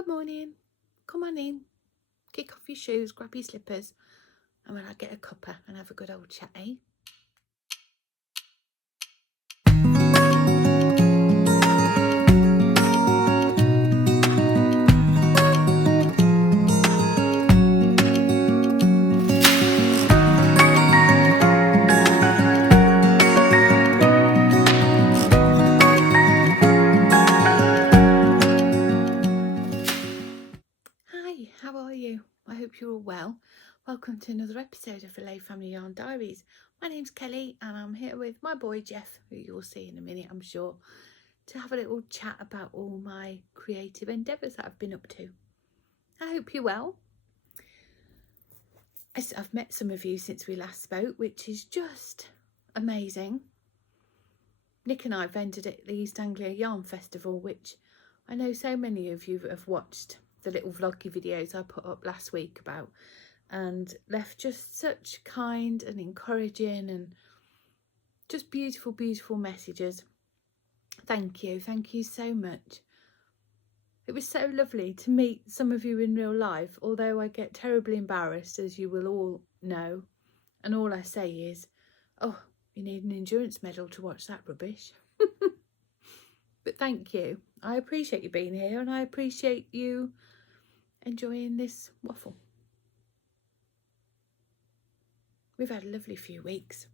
Good morning. Come on in. Kick off your shoes, grab your slippers, and when I get a cuppa and have a good old chat, eh? Hi, how are you? I hope you're all well. Welcome to another episode of the Layfamilyyarn Diaries. My name's Kelly and I'm here with my boy Jeff, who you'll see in a minute, I'm sure, to have a little chat about all my creative endeavours that I've been up to. I hope you're well. I've met some of you since we last spoke, which is just amazing. Nick and I vended at the East Anglia Yarn Festival, which I know so many of you have watched the little vloggy videos I put up last week about, and left just such kind and encouraging and just beautiful, beautiful messages. Thank you so much. It was so lovely to meet some of you in real life, although I get terribly embarrassed, as you will all know, and all I say is, oh, you need an endurance medal to watch that rubbish. But thank you. I appreciate you being here and I appreciate you enjoying this waffle. We've had a lovely few weeks.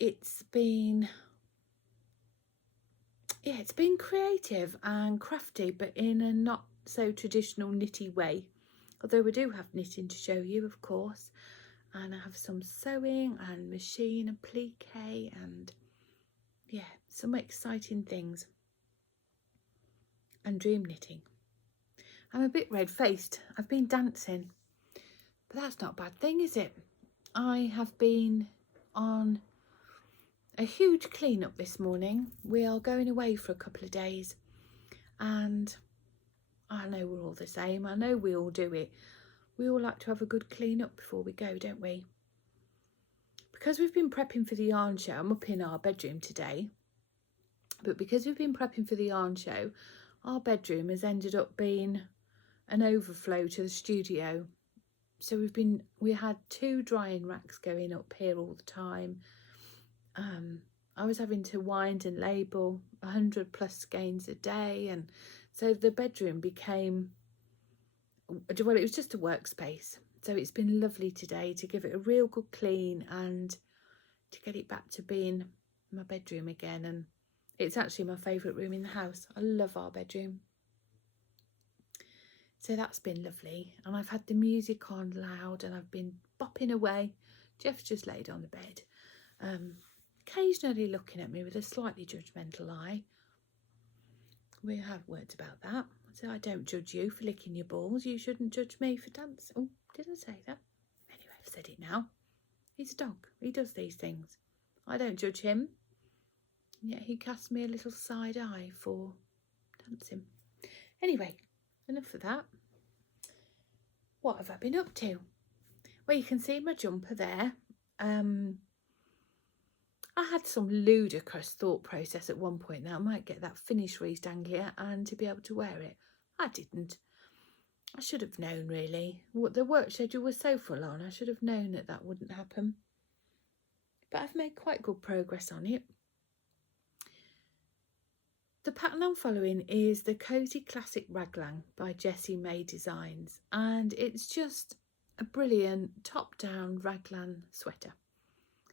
It's been creative and crafty, but in a not so traditional knitty way. Although we do have knitting to show you, of course. And I have some sewing and machine and plique and yeah, some exciting things. And dream knitting. I'm a bit red-faced. I've been dancing. But that's not a bad thing, is it? I have been on a huge clean-up this morning. We are going away for a couple of days. And I know we're all the same. I know we all do it. We all like to have a good clean-up before we go, don't we? Because we've been prepping for the yarn show, I'm up in our bedroom today. But because we've been prepping for the yarn show, our bedroom has ended up being an overflow to the studio. So we had 2 drying racks going up here all the time. I was having to wind and label 100 plus skeins a day, and so the bedroom became, well, it was just a workspace. So it's been lovely today to give it a real good clean and to get it back to being my bedroom again. And it's actually my favourite room in the house. I love our bedroom. So that's been lovely. And I've had the music on loud and I've been bopping away. Jeff's just laid on the bed, occasionally looking at me with a slightly judgmental eye. We have words about that. So I don't judge you for licking your balls. You shouldn't judge me for dancing. Oh, did I say that? Anyway, I've said it now. He's a dog. He does these things. I don't judge him. Yet he casts me a little side eye for dancing. Anyway, enough of that. What have I been up to? Well, you can see my jumper there. I had some ludicrous thought process at one point that I might get that finished for East Anglia and to be able to wear it. I didn't. I should have known, really. The work schedule was so full on, I should have known that that wouldn't happen. But I've made quite good progress on it. The pattern I'm following is the Cosy Classic raglan by Jessie Mead designs, and it's just a brilliant top-down raglan sweater.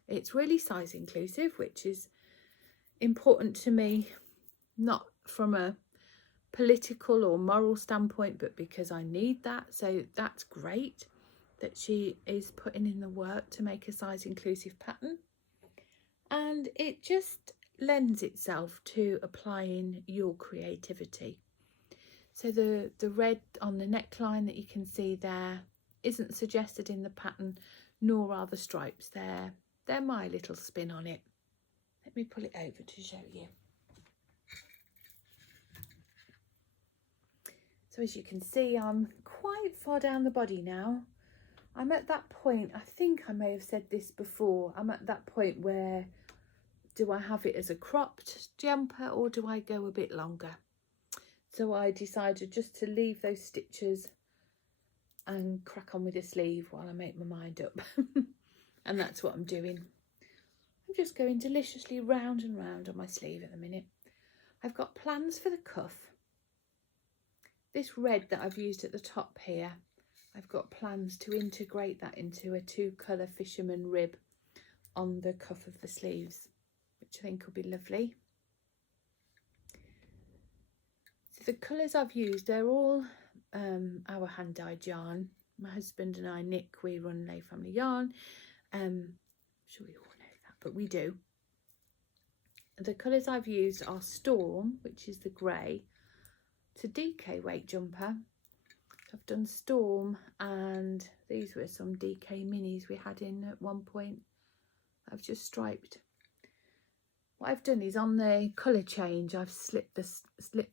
It's really size inclusive, which is important to me, not from a political or moral standpoint, but because I need that. So that's great that she is putting in the work to make a size inclusive pattern, and it just lends itself to applying your creativity. So the red on the neckline that you can see there isn't suggested in the pattern, nor are the stripes there. They're my little spin on it. Let me pull it over to show you. So as you can see, I'm quite far down the body now. I'm at that point, I think I may have said this before, I'm at that point where do I have it as a cropped jumper or do I go a bit longer? So I decided just to leave those stitches and crack on with the sleeve while I make my mind up. And that's what I'm doing. I'm just going deliciously round and round on my sleeve at the minute. I've got plans for the cuff. This red that I've used at the top here, I've got plans to integrate that into a 2-colour fisherman rib on the cuff of the sleeves, which I think will be lovely. So the colours I've used, they're all our hand-dyed yarn. My husband and I, Nick, we run Layfamilyyarn. I'm sure we all know that, but we do. The colours I've used are Storm, which is the grey. It's a DK weight jumper. I've done Storm, and these were some DK minis we had in at one point. I've just striped. What I've done is on the colour change, I've slip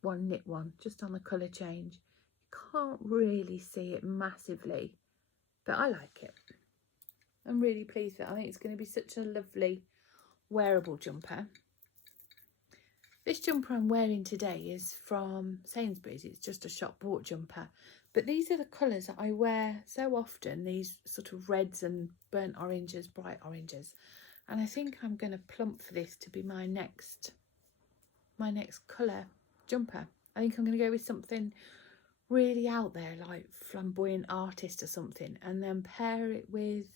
one, knit one, just on the colour change. You can't really see it massively, but I like it. I'm really pleased with it. I think it's going to be such a lovely wearable jumper. This jumper I'm wearing today is from Sainsbury's. It's just a shop bought jumper. But these are the colours that I wear so often, these sort of reds and burnt oranges, bright oranges. And I think I'm going to plump for this to be my next colour jumper. I think I'm going to go with something really out there, like Flamboyant Artist or something, and then pair it with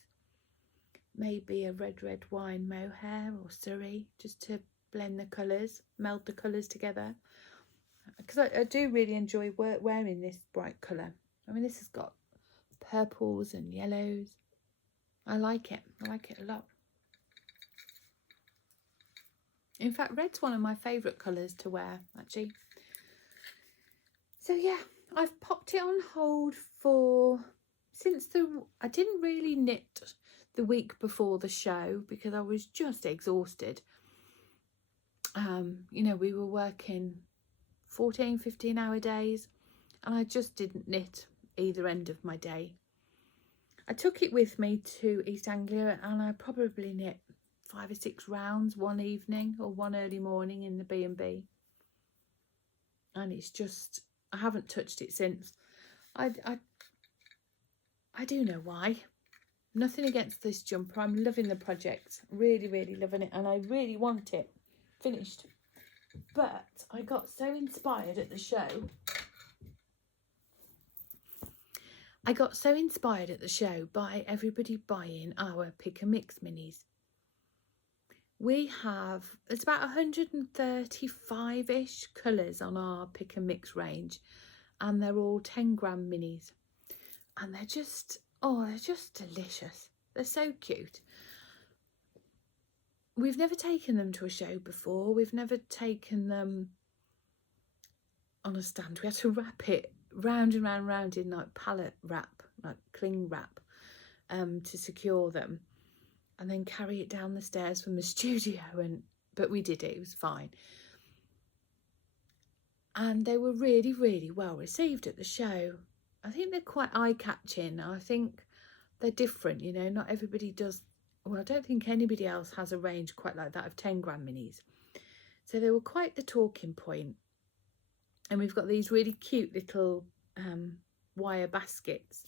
maybe a red wine mohair or Surrey, just to blend the colours, meld the colours together. Because I do really enjoy wearing this bright colour. I mean, this has got purples and yellows. I like it. I like it a lot. In fact, red's one of my favourite colours to wear, actually. So yeah, I've popped it on hold I didn't really knit the week before the show because I was just exhausted. You know, we were working 14, 15-hour days, and I just didn't knit either end of my day. I took it with me to East Anglia, and I probably knit 5 or 6 rounds one evening or one early morning in the B&B. And it's just, I haven't touched it since. I do know why. Nothing against this jumper. I'm loving the project. Really, really loving it. And I really want it finished. But I got so inspired at the show. By everybody buying our pick and mix minis. We have, it's about 135-ish colours on our pick and mix range, and they're all 10-gram minis, and they're just delicious. They're so cute. We've never taken them to a show before. We've never taken them on a stand. We had to wrap it round and round in like pallet wrap, like cling wrap, to secure them. And then carry it down the stairs from the studio, but we did it. It was fine. And they were really, really well received at the show. I think they're quite eye-catching. I think they're different, you know. Not everybody does. Well, I don't think anybody else has a range quite like that of 10-gram minis. So they were quite the talking point. And we've got these really cute little wire baskets.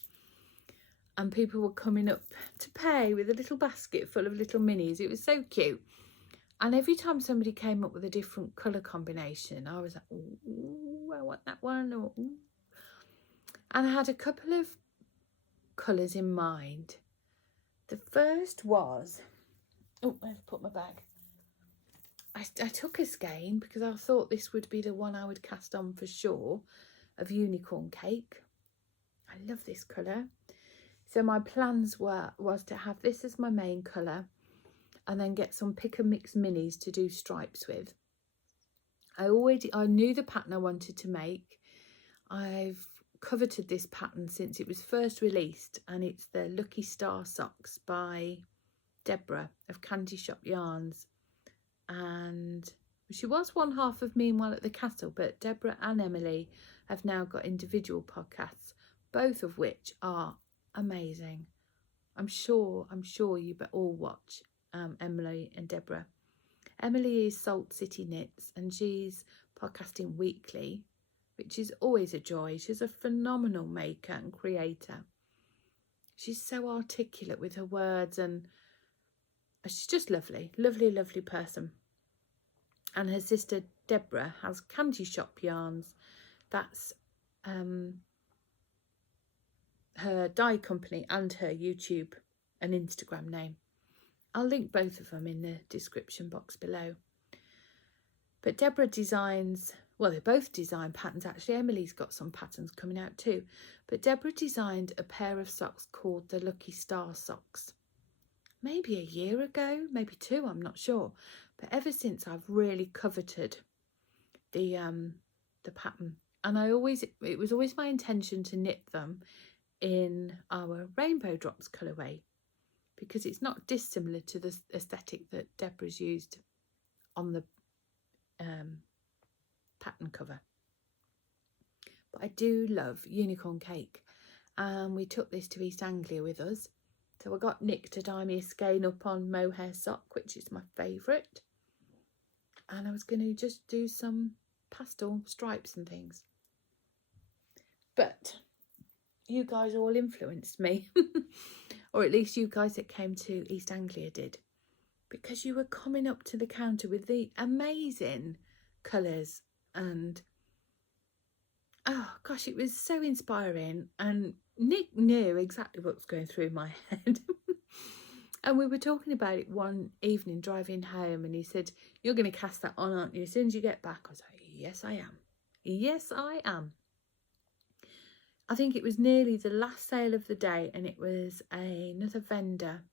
And people were coming up to pay with a little basket full of little minis. It was so cute. And every time somebody came up with a different colour combination, I was like, ooh, I want that one. Or, ooh. And I had a couple of colours in mind. The first was, oh, I've put my bag. I took a skein because I thought this would be the one I would cast on for sure, of Unicorn Cake. I love this colour. So my plans was to have this as my main colour, and then get some pick and mix minis to do stripes with. I knew the pattern I wanted to make. I've coveted this pattern since it was first released, and it's the Lucky Star Socks by Deborah of Candy Shop Yarns. And she was one half of Meanwhile at the Castle, but Deborah and Emily have now got individual podcasts, both of which are amazing. I'm sure you better all watch Emily and Deborah. Emily is Salt City Knits, and she's podcasting weekly, which is always a joy. She's a phenomenal maker and creator. She's so articulate with her words, and she's just lovely, lovely, lovely person. And her sister Deborah has Candy Shop Yarns. That's her dye company and her YouTube and Instagram name. I'll link both of them in the description box below. But Deborah designs, well, they both design patterns actually. Emily's got some patterns coming out too. But Deborah designed a pair of socks called the Lucky Star socks. Maybe a year ago, maybe 2, I'm not sure. But ever since, I've really coveted the pattern. And it was always my intention to knit them in our Rainbow Drops colourway, because it's not dissimilar to the aesthetic that Deborah's used on the pattern cover. But I do love unicorn cake, and we took this to East Anglia with us. So I got Nick to dye me a skein up on mohair sock, which is my favourite, and I was going to just do some pastel stripes and things. But you guys all influenced me, or at least you guys that came to East Anglia did, because you were coming up to the counter with the amazing colours, and oh gosh, it was so inspiring. And Nick knew exactly what was going through my head. And we were talking about it one evening driving home, and he said, "You're going to cast that on, aren't you, as soon as you get back?" I was like, "Yes, I am. Yes, I am." I think it was nearly the last sale of the day, and it was another vendor,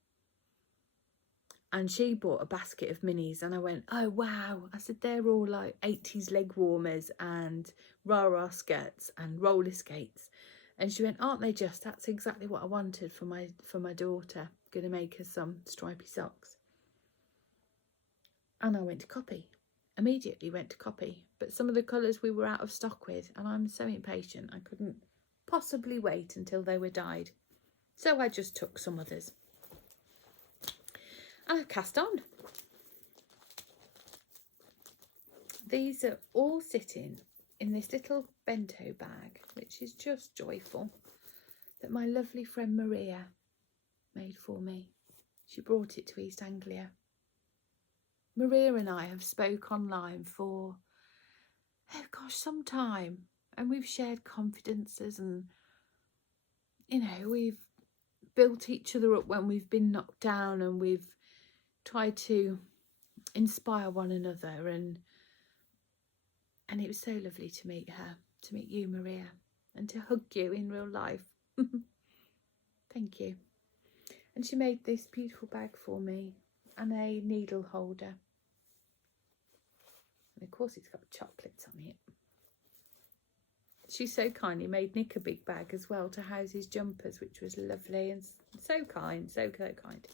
and she bought a basket of minis, and I went, "Oh wow." I said, "They're all like 80s leg warmers and rah-rah skirts and roller skates." And she went, "Aren't they just? That's exactly what I wanted for my daughter. Going to make her some stripy socks." And I went to copy. Immediately went to copy. But some of the colours we were out of stock with, and I'm so impatient. I couldn't possibly wait until they were dyed. So I just took some others. And I cast on. These are all sitting in this little bento bag, which is just joyful, that my lovely friend Maria made for me. She brought it to East Anglia. Maria and I have spoke online for, oh gosh, some time, and we've shared confidences, and we've built each other up when we've been knocked down, and we've tried to inspire one another, and it was so lovely to meet her, to meet you, Maria, and to hug you in real life. Thank you. And she made this beautiful bag for me, and a needle holder, and of course it's got chocolates on it. She so kindly made Nick a big bag as well to house his jumpers, which was lovely, and so kind, so kind.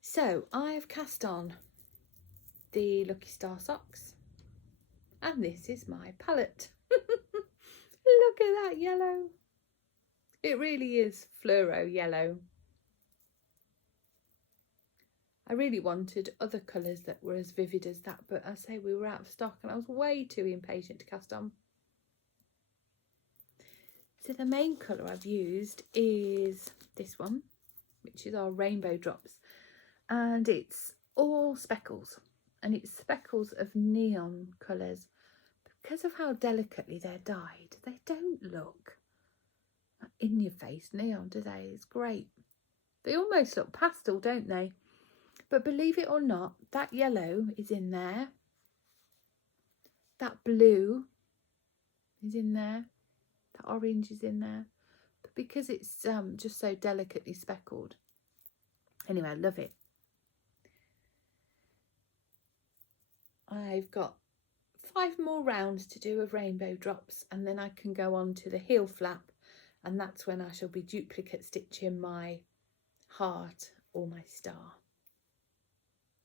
So I have cast on the Lucky Star socks, and this is my palette. Look at that yellow. It really is fluoro yellow. I really wanted other colours that were as vivid as that, but I say we were out of stock, and I was way too impatient to cast on. So the main colour I've used is this one, which is our Rainbow Drops, and it's all speckles, and it's speckles of neon colours. Because of how delicately they're dyed, they don't look in your face neon, do they? It's great. They almost look pastel, don't they? But believe it or not, that yellow is in there, that blue is in there, that orange is in there, but because it's just so delicately speckled, anyway, I love it. I've got 5 more rounds to do of Rainbow Drops, and then I can go on to the heel flap, and that's when I shall be duplicate stitching my heart or my star.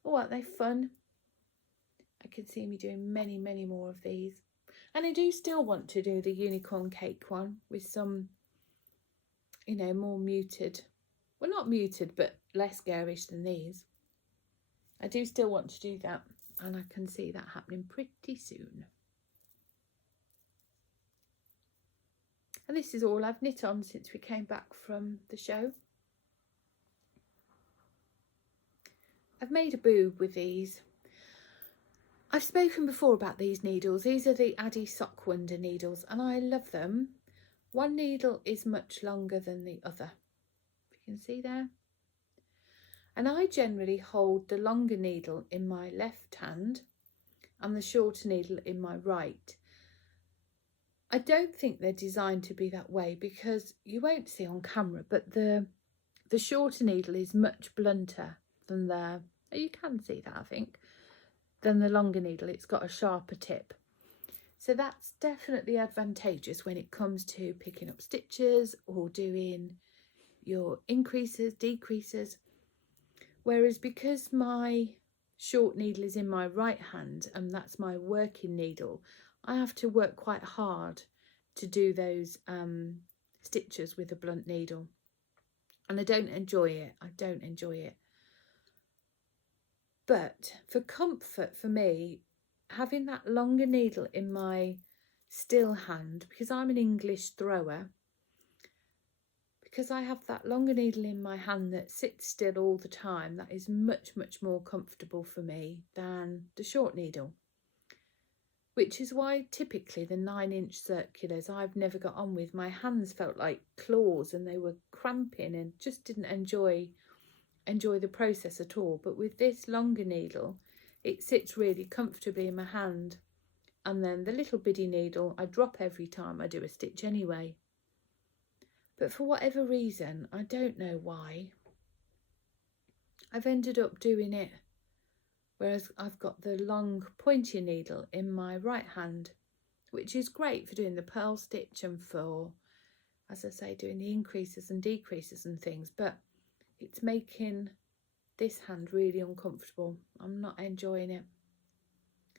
Oh, aren't they fun? I can see me doing many, many more of these. And I do still want to do the unicorn cake one with some, more muted. Well, not muted, but less garish than these. I do still want to do that, and I can see that happening pretty soon. And this is all I've knit on since we came back from the show. I've made a boob with these. I've spoken before about these needles. These are the Addy Sock Wonder needles and I love them. One needle is much longer than the other. If you can see there. And I generally hold the longer needle in my left hand and the shorter needle in my right. I don't think they're designed to be that way because you won't see on camera, but the shorter needle is much blunter than you can see that I think, than the longer needle. It's got a sharper tip. So that's definitely advantageous when it comes to picking up stitches or doing your increases, decreases. Whereas because my short needle is in my right hand and that's my working needle, I have to work quite hard to do those stitches with a blunt needle. And I don't enjoy it. I don't enjoy it. But for comfort for me, having that longer needle in my still hand, because I'm an English thrower, because I have that longer needle in my hand that sits still all the time, that is much, much more comfortable for me than the short needle. Which is why typically the 9-inch circulars I've never got on with. My hands felt like claws and they were cramping and just didn't enjoy the process at all. But with this longer needle, it sits really comfortably in my hand. And then the little bitty needle, I drop every time I do a stitch anyway. But for whatever reason, I don't know why, I've ended up doing it, whereas I've got the long pointy needle in my right hand, which is great for doing the purl stitch and for, as I say, doing the increases and decreases and things, but it's making this hand really uncomfortable. I'm not enjoying it.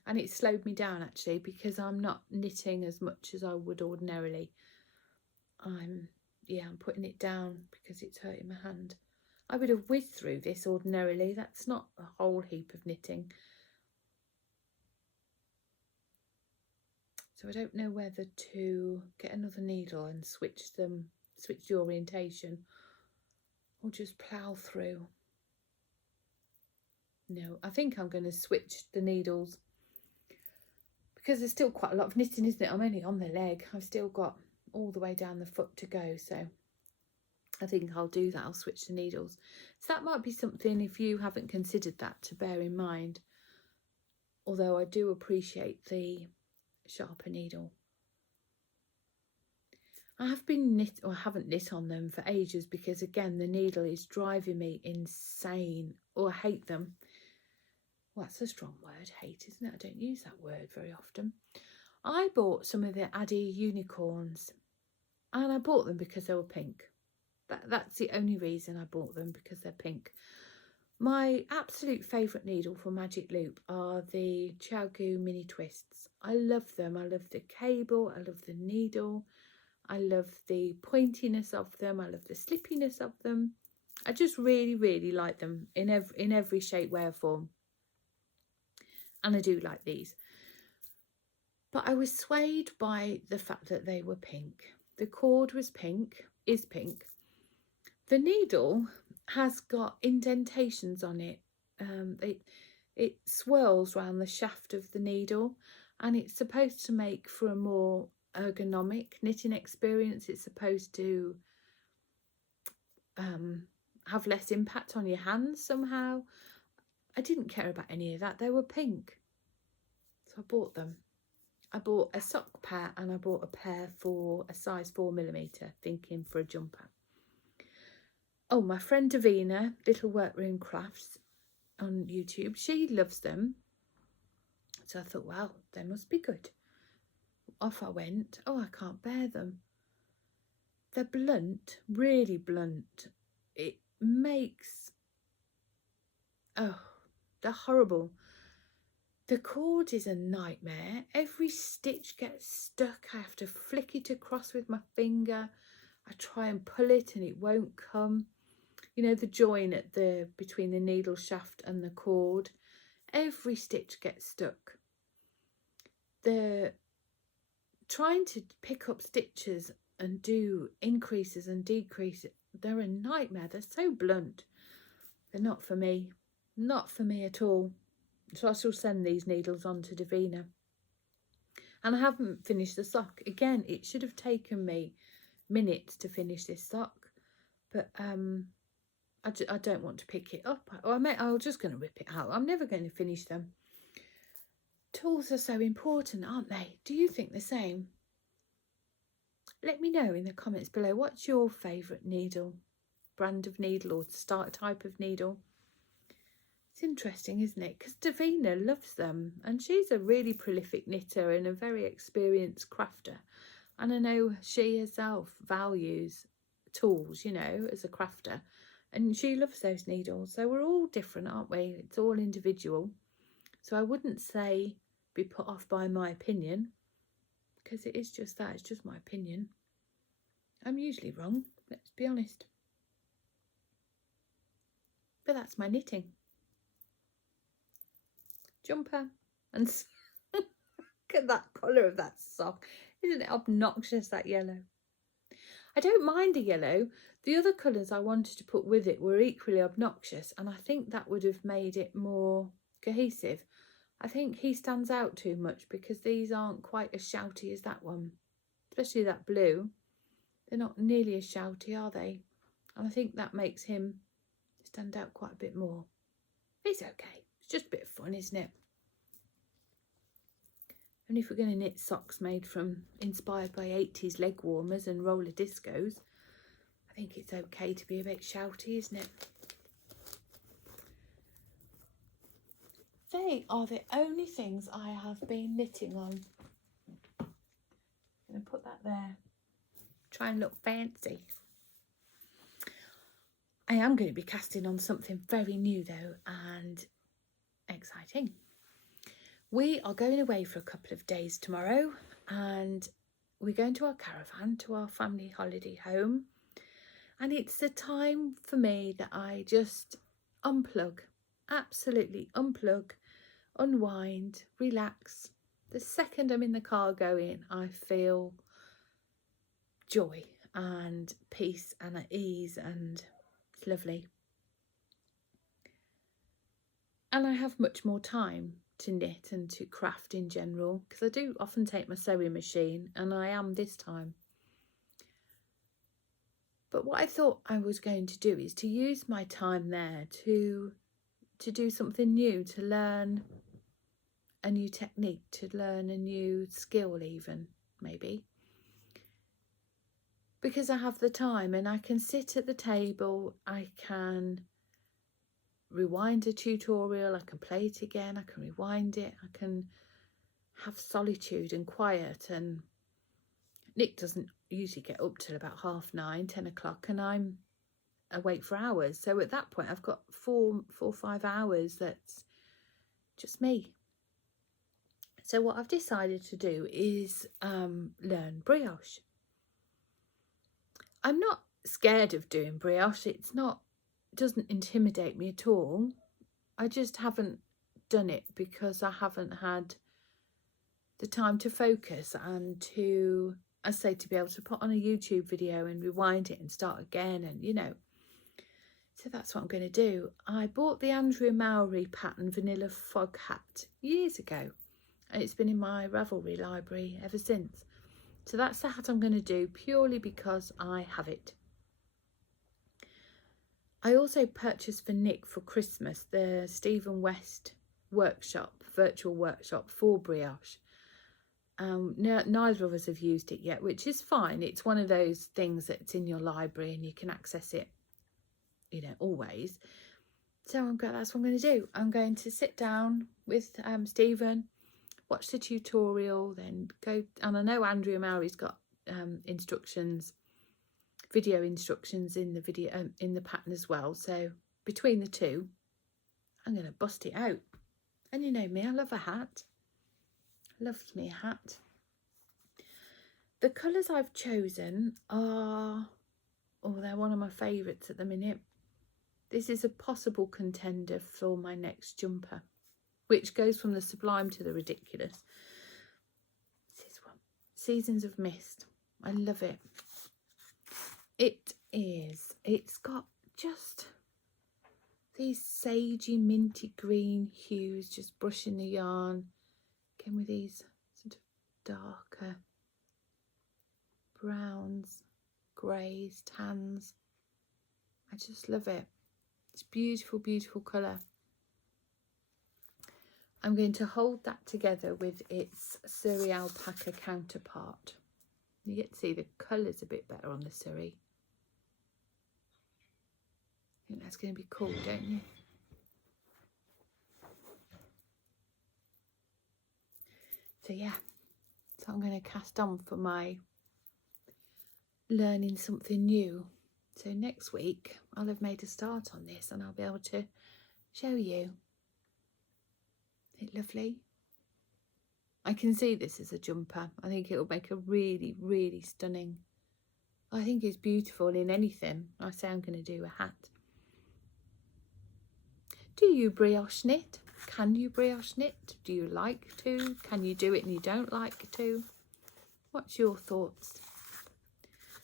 And it slowed me down actually because I'm not knitting as much as I would ordinarily. I'm putting it down because it's hurting my hand. I would have whizzed through this ordinarily. That's not a whole heap of knitting. So I don't know whether to get another needle and switch the orientation or just plough through. No, I think I'm going to switch the needles because there's still quite a lot of knitting, isn't it? I'm only on the leg. I've still got all the way down the foot to go, so I think I'll do that. I'll switch the needles. So that might be something, if you haven't considered that, to bear in mind. Although I do appreciate the sharper needle. I haven't knit on them for ages because again the needle is driving me insane. I hate them. Well, that's a strong word, hate, isn't it? I don't use that word very often. I bought some of the Addy unicorns and I bought them because they were pink. That's the only reason I bought them, because they're pink. My absolute favourite needle for Magic Loop are the Chiaogu mini twists. I love them. I love the cable. I love the needle. I love the pointiness of them. I love the slippiness of them. I just really, really like them in every shape, way or form. And I do like these. But I was swayed by the fact that they were pink. The cord was pink, is pink. The needle has got indentations on it. It swirls around the shaft of the needle and it's supposed to make for a more ergonomic knitting experience. It's supposed to have less impact on your hands somehow. I didn't care about any of that. They were pink. So I bought them. I bought a sock pair and I bought a pair for a size 4mm, thinking for a jumper. Oh, my friend Davina, Little Workroom Crafts on YouTube, she loves them. So I thought, well, they must be good. Off I went. Oh, I can't bear them. They're blunt, really blunt. It makes... oh, they're horrible. The cord is a nightmare. Every stitch gets stuck. I have to flick it across with my finger. I try and pull it and it won't come. You know, the join at between the needle shaft and the cord. Every stitch gets stuck. Trying to pick up stitches and do increases and decreases. They're a nightmare. They're so blunt. They're not for me. Not for me at all. So I shall send these needles on to Davina. And I haven't finished the sock. Again, it should have taken me minutes to finish this sock. But I don't want to pick it up. I'm just going to rip it out. I'm never going to finish them. Tools are so important, aren't they? Do you think the same? Let me know in the comments below. What's your favourite needle? Brand of needle or type of needle? It's interesting, isn't it? Because Davina loves them, and she's a really prolific knitter and a very experienced crafter. And I know she herself values tools, you know, as a crafter, and she loves those needles. So we're all different, aren't we? It's all individual. So I wouldn't say be put off by my opinion, because it is just that. It's just my opinion. I'm usually wrong, let's be honest. But that's my knitting. Jumper. And look at that colour of that sock. Isn't it obnoxious, that yellow? I don't mind the yellow. The other colours I wanted to put with it were equally obnoxious, and I think that would have made it more cohesive. I think he stands out too much because these aren't quite as shouty as that one. Especially that blue. They're not nearly as shouty, are they? And I think that makes him stand out quite a bit more. It's okay. It's just a bit of fun, isn't it? And if we're going to knit socks inspired by 80s leg warmers and roller discos, I think it's okay to be a bit shouty, isn't it? They are the only things I have been knitting on. I'm going to put that there. Try and look fancy. I am going to be casting on something very new though, and exciting. We are going away for a couple of days tomorrow, and we're going to our caravan, to our family holiday home. And it's the time for me that I just unplug, absolutely unplug, unwind, relax. The second I'm in the car going, I feel joy and peace and at ease, and it's lovely. And I have much more time to knit and to craft in general, because I do often take my sewing machine, and I am this time. But what I thought I was going to do is to use my time there to do something new, to learn a new technique, to learn a new skill even, maybe. Because I have the time and I can sit at the table, I can rewind a tutorial, I can play it again, I can rewind it, I can have solitude and quiet. And Nick doesn't usually get up till about 9:30, 10 o'clock, and I'm awake for hours. So at that point I've got 4 or 5 hours that's just me. So what I've decided to do is learn brioche. I'm not scared of doing brioche. Doesn't intimidate me at all. I just haven't done it because I haven't had the time to focus and to, I say, to be able to put on a YouTube video and rewind it and start again, and you know. So that's what I'm going to do. I bought the Andrea Mowry pattern vanilla fog hat years ago, and it's been in my Ravelry library ever since. So that's the hat I'm going to do purely because I have it. I also purchased for Nick for Christmas the Stephen West virtual workshop for brioche. Neither of us have used it yet, which is fine. It's one of those things that's in your library and you can access it, you know, always. So that's what I'm going to do. I'm going to sit down with Stephen, watch the tutorial, then go. And I know Andrea Mowry's got video instructions in the video, in the pattern as well. So between the two, I'm going to bust it out. And you know me, I love a hat. Loves me a hat. The colours I've chosen are, they're one of my favourites at the minute. This is a possible contender for my next jumper, which goes from the sublime to the ridiculous. This is one, Seasons of Mist. I love it. It is. It's got just these sagey, minty green hues, just brushing the yarn. Again with these sort of darker browns, greys, tans. I just love it. It's beautiful, beautiful colour. I'm going to hold that together with its Surrey alpaca counterpart. You get to see the colours a bit better on the Surrey. I think that's going to be cool, don't you? So yeah, so I'm going to cast on for my learning something new. So next week I'll have made a start on this and I'll be able to show you. Isn't it lovely? I can see this as a jumper. I think it'll make a really, really stunning. I think it's beautiful in anything. I say I'm going to do a hat. Do you brioche knit? Can you brioche knit? Do you like to? Can you do it and you don't like to? What's your thoughts?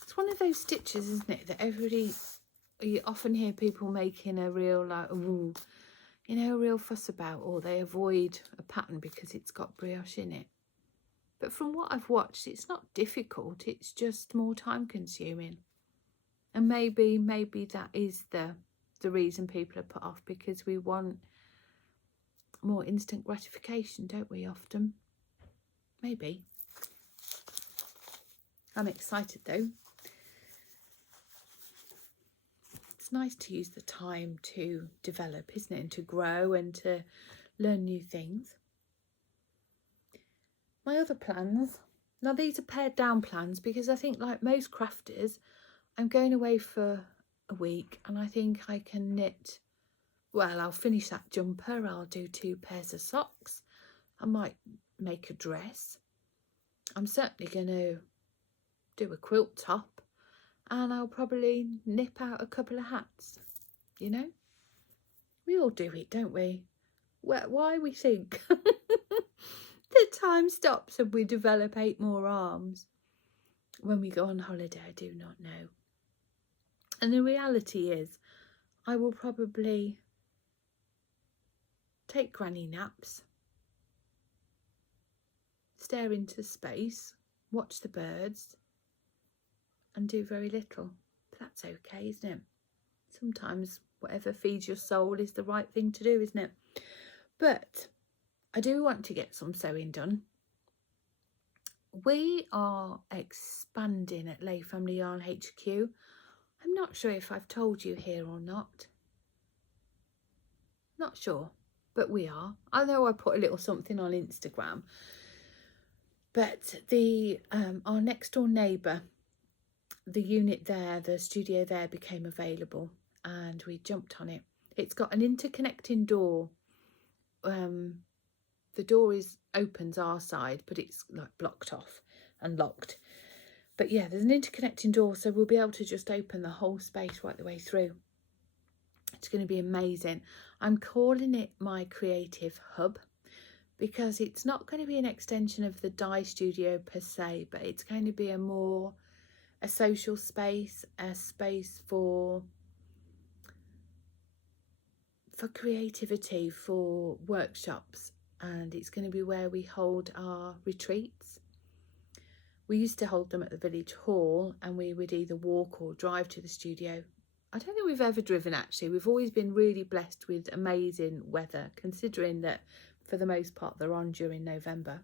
It's one of those stitches, isn't it, that you often hear people making a real, like, ooh, you know, a real fuss about, or they avoid a pattern because it's got brioche in it. But from what I've watched, it's not difficult, it's just more time consuming. And maybe that is the reason people are put off, because we want more instant gratification, don't we, often? Maybe. I'm excited though. It's nice to use the time to develop, isn't it, and to grow and to learn new things. My other plans, now these are pared down plans because I think, like most crafters, I'm going away for a week and I think I can knit, well, I'll finish that jumper, I'll do 2 pairs of socks, I might make a dress, I'm certainly going to do a quilt top, and I'll probably nip out a couple of hats, you know? We all do it, don't we? Why we think the time stops and we develop 8 more arms when we go on holiday, I do not know. And the reality is, I will probably take granny naps, stare into space, watch the birds, and do very little. But that's okay, isn't it? Sometimes whatever feeds your soul is the right thing to do, isn't it? But I do want to get some sewing done. We are expanding at Layfamilyyarn HQ. I'm not sure if I've told you here or not. Not sure, but we are. I know I put a little something on Instagram. But the our next door neighbour, the unit there, the studio there became available and we jumped on it. It's got an interconnecting door. The door opens our side, but it's like blocked off and locked. But yeah, there's an interconnecting door, so we'll be able to just open the whole space right the way through. It's going to be amazing. I'm calling it my creative hub because it's not going to be an extension of the dye studio per se, but it's going to be a social space, a space for creativity, for workshops, and it's going to be where we hold our retreats. We used to hold them at the village hall and we would either walk or drive to the studio. I don't think we've ever driven, actually. We've always been really blessed with amazing weather, considering that for the most part they're on during November.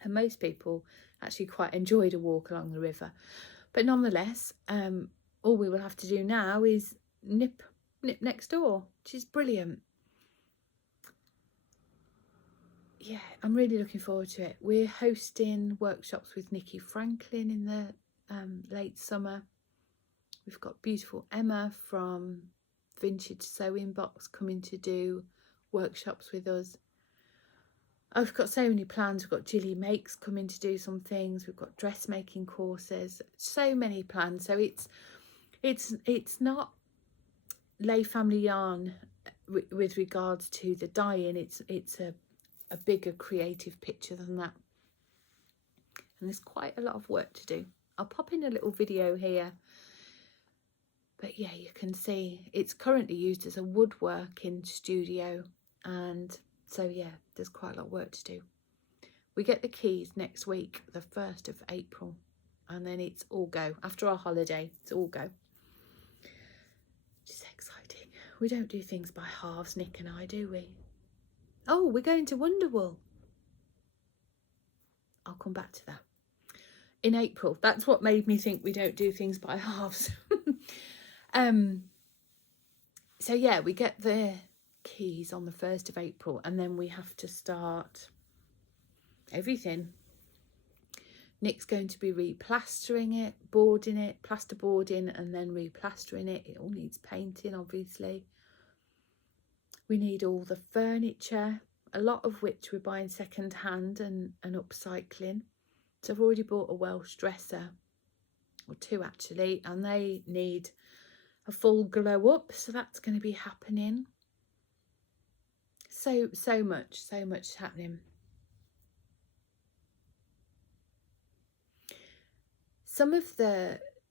And most people actually quite enjoyed a walk along the river. But nonetheless, all we will have to do now is nip next door, which is brilliant. Yeah, I'm really looking forward to it. We're hosting workshops with Nikki Franklin in the late summer. We've got beautiful Emma from Vintage Sewing Box coming to do workshops with us. I've got so many plans. We've got Gilly Makes coming to do some things. We've got dressmaking courses. So many plans. So it's not Layfamilyyarn with regards to the dye-in. It's a bigger creative picture than that. And there's quite a lot of work to do. I'll pop in a little video here. But yeah, you can see it's currently used as a woodworking studio. And so yeah, there's quite a lot of work to do. We get the keys next week, the 1st of April. And then it's all go. After our holiday, it's all go. Which is exciting. We don't do things by halves, Nick and I, do we? Oh, we're going to Wonderwool. I'll come back to that. In April. That's what made me think we don't do things by halves. So yeah, we get the keys on the 1st of April and then we have to start everything. Nick's going to be replastering it, boarding it, plasterboarding, and then replastering it. It all needs painting, obviously. We need all the furniture, a lot of which we're buying second hand and upcycling. So I've already bought a Welsh dresser, or 2 actually, and they need a full glow up, so that's going to be happening. So much happening.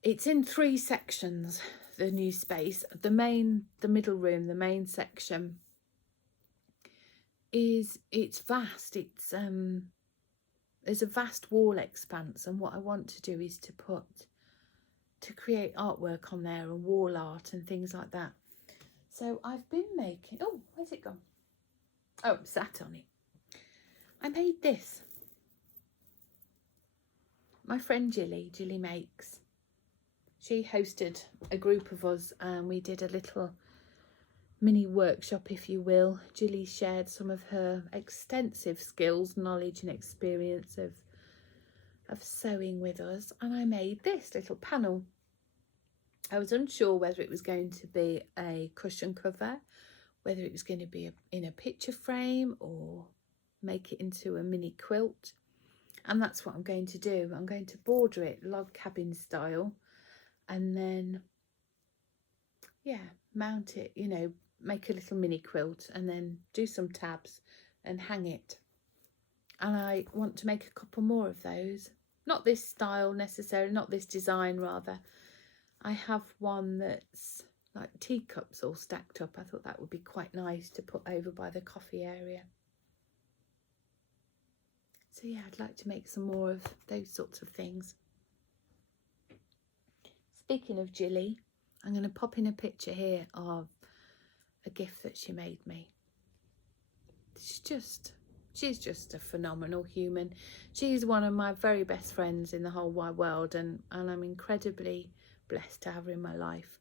It's in 3 sections, the new space. The middle room, the main section it's vast. There's a vast wall expanse, and what I want to do is to create artwork on there and wall art and things like that. So I've been making, oh, where's it gone? Oh, it sat on it. I made this. My friend Jilly makes. She hosted a group of us and we did a little mini workshop, if you will. Jilly shared some of her extensive skills, knowledge and experience of sewing with us, and I made this little panel. I was unsure whether it was going to be a cushion cover, whether it was going to be in a picture frame or make it into a mini quilt. And that's what I'm going to do. I'm going to border it log cabin style and then, yeah, mount it, you know, make a little mini quilt and then do some tabs and hang it. And I want to make a couple more of those. Not this style necessarily, not this design rather. I have one that's like teacups all stacked up. I thought that would be quite nice to put over by the coffee area. So yeah, I'd like to make some more of those sorts of things. Speaking of Jilly, I'm going to pop in a picture here of a gift that she made me. She's just a phenomenal human. She's one of my very best friends in the whole wide world, and I'm incredibly blessed to have her in my life.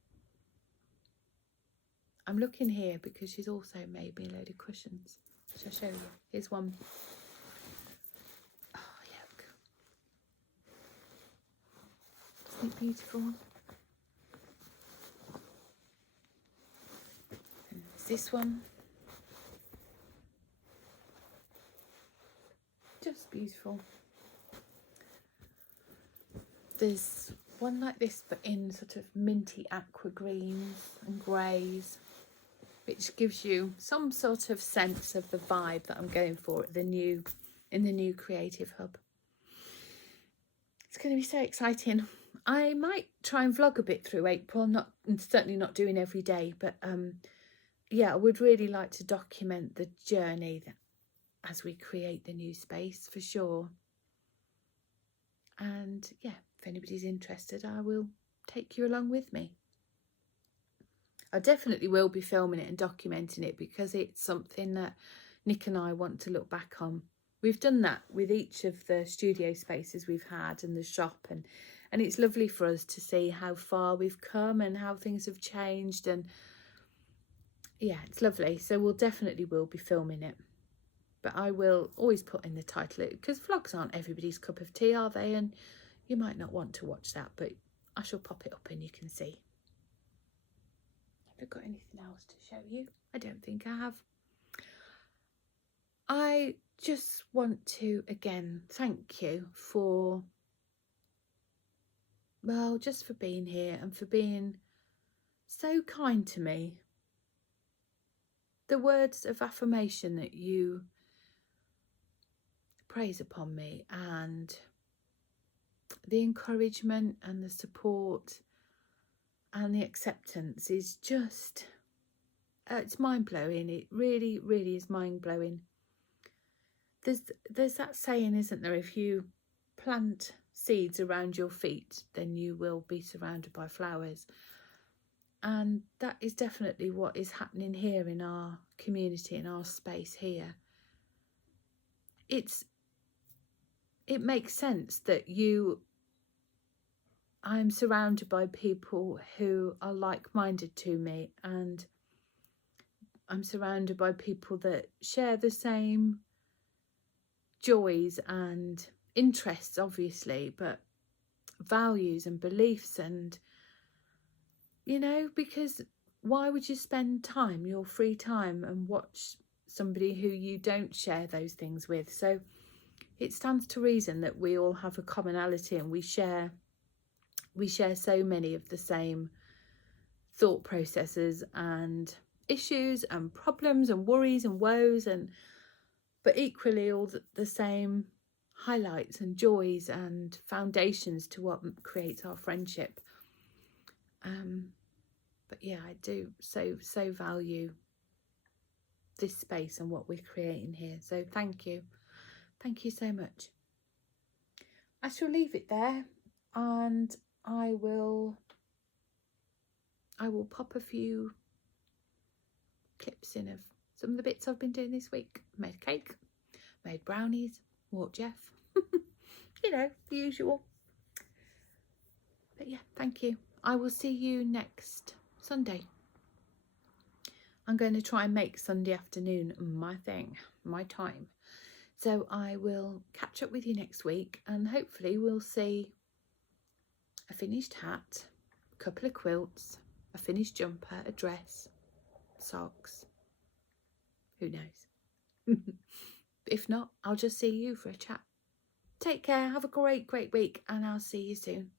I'm looking here because she's also made me a load of cushions. Shall I show you? Here's one. Oh, look. Isn't it beautiful? And there's this one. Just beautiful. There's one like this but in sort of minty aqua greens and greys, which gives you some sort of sense of the vibe that I'm going for at in the new creative hub. It's going to be so exciting. I might try and vlog a bit through April, certainly not doing every day, but yeah, I would really like to document the journey as we create the new space for sure. And yeah, if anybody's interested, I will take you along with me. I definitely will be filming it and documenting it because it's something that Nick and I want to look back on. We've done that with each of the studio spaces we've had and the shop, and it's lovely for us to see how far we've come and how things have changed, and yeah, it's lovely. So we'll definitely will be filming it. But I will always put in the title, because vlogs aren't everybody's cup of tea, are they? And you might not want to watch that, but I shall pop it up and you can see. Have I got anything else to show you? I don't think I have. I just want to, again, thank you for, well, just for being here and for being so kind to me. The words of affirmation that you praise upon me, and the encouragement and the support and the acceptance is just, it's mind-blowing. It really, really is mind-blowing. There's that saying, isn't there? If you plant seeds around your feet, then you will be surrounded by flowers. And that is definitely what is happening here in our community, in our space here. It makes sense that I'm surrounded by people who are like-minded to me, and I'm surrounded by people that share the same joys and interests, obviously, but values and beliefs. And because why would you spend time, your free time, and watch somebody who you don't share those things with? So it stands to reason that we all have a commonality, and we share so many of the same thought processes and issues and problems and worries and woes, but equally all the same highlights and joys and foundations to what creates our friendship. But yeah, I do so value this space and what we're creating here. So thank you so much. I shall leave it there, and I will pop a few clips in of some of the bits I've been doing this week. Made a cake, made brownies, walked Jeff, the usual. But yeah, thank you. I will see you next Sunday. I'm going to try and make Sunday afternoon my thing, my time. So I will catch up with you next week, and hopefully we'll see a finished hat, a couple of quilts, a finished jumper, a dress, socks. Who knows? If not, I'll just see you for a chat. Take care, have a great week, and I'll see you soon.